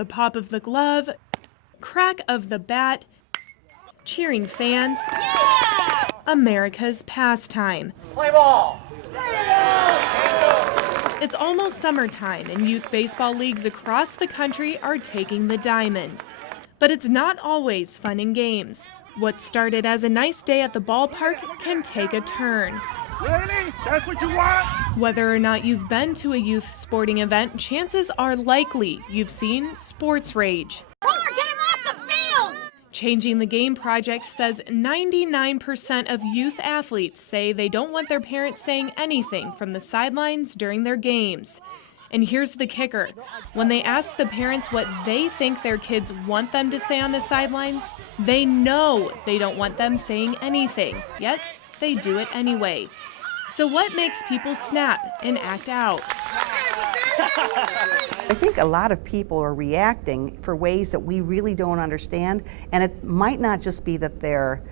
the pop of the glove, crack of the bat, cheering fans, America's pastime. Play ball! It's almost summertime and youth baseball leagues across the country are taking the diamond. But it's not always fun and games. What started as a nice day at the ballpark can take a turn. Really? That's what you want? Whether or not you've been to a youth sporting event, chances are likely you've seen sports rage. Get him off the field! Changing the Game Project says 99% of youth athletes say they don't want their parents saying anything from the sidelines during their games. And here's the kicker. When they ask the parents what they think their kids want them to say on the sidelines, they know they don't want them saying anything, yet they do it anyway. So what makes people snap and act out? I think a lot of people are reacting for ways that we really don't understand, and it might not just be that they're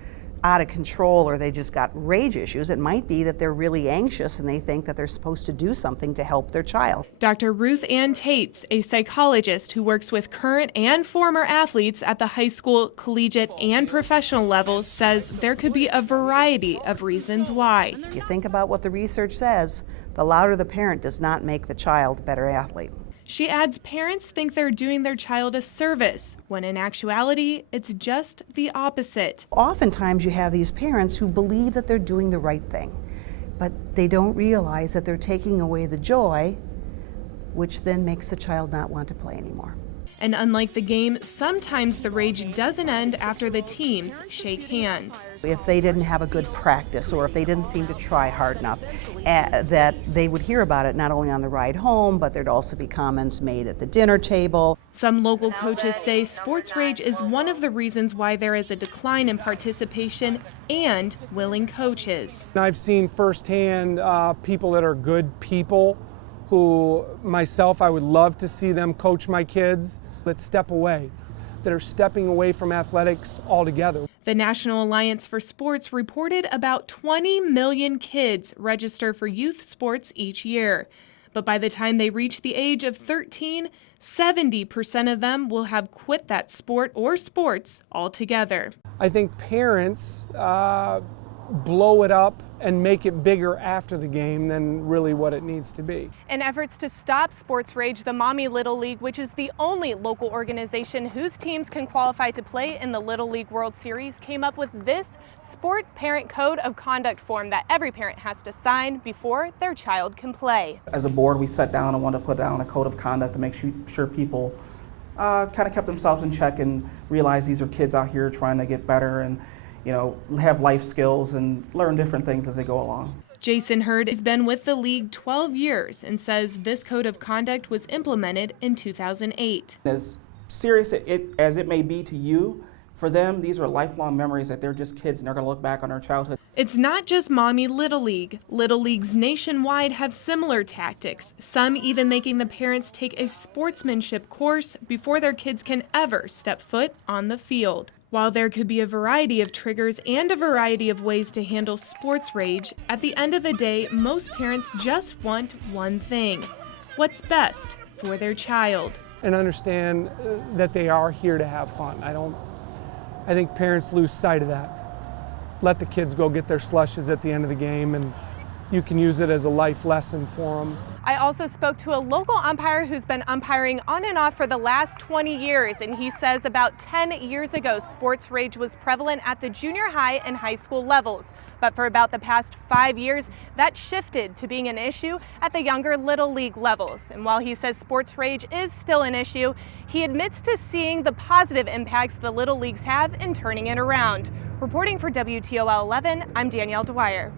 out of control or they just got rage issues. It might be that they're really anxious and they think that they're supposed to do something to help their child. Dr. Ruth Ann Tates, a psychologist who works with current and former athletes at the high school, collegiate, and professional levels, says there could be a variety of reasons why. If you think about what the research says, the louder the parent does not make the child a better athlete. She adds parents think they're doing their child a service, when in actuality, it's just the opposite. Oftentimes you have these parents who believe that they're doing the right thing, but they don't realize that they're taking away the joy, which then makes the child not want to play anymore. And unlike the game, sometimes the rage doesn't end after the teams shake hands. If they didn't have a good practice or if they didn't seem to try hard enough, that they would hear about it not only on the ride home, but there'd also be comments made at the dinner table. Some local coaches say sports rage is one of the reasons why there is a decline in participation and willing coaches. I've seen firsthand people that are good people who, myself, I would love to see them coach my kids, that step away, that are stepping away from athletics altogether. The National Alliance for Sports reported about 20 million kids register for youth sports each year. But by the time they reach the age of 13, 70% of them will have quit that sport or sports altogether. I think parents blow it up and make it bigger after the game than really what it needs to be. In efforts to stop sports rage, the Maumee Little League, which is the only local organization whose teams can qualify to play in the Little League World Series, came up with this Sport Parent Code of Conduct form that every parent has to sign before their child can play. As a board, we sat down and wanted to put down a code of conduct to make sure people kind of kept themselves in check and realized these are kids out here trying to get better and have life skills and learn different things as they go along. Jason Hurd has been with the league 12 years and says this code of conduct was implemented in 2008. As serious as it may be to you, for them, these are lifelong memories that they're just kids and they're going to look back on their childhood. It's not just Maumee Little League. Little Leagues nationwide have similar tactics, some even making the parents take a sportsmanship course before their kids can ever step foot on the field. While there could be a variety of triggers and a variety of ways to handle sports rage, at the end of the day, most parents just want one thing: what's best for their child. And understand that they are here to have fun. I think parents lose sight of that. Let the kids go get their slushes at the end of the game, and you can use it as a life lesson for them. I also spoke to a local umpire who's been umpiring on and off for the last 20 years, and he says about 10 years ago, sports rage was prevalent at the junior high and high school levels. But for about the past 5 years, that shifted to being an issue at the younger Little League levels. And while he says sports rage is still an issue, he admits to seeing the positive impacts the Little Leagues have in turning it around. Reporting for WTOL 11, I'm Danielle Dwyer.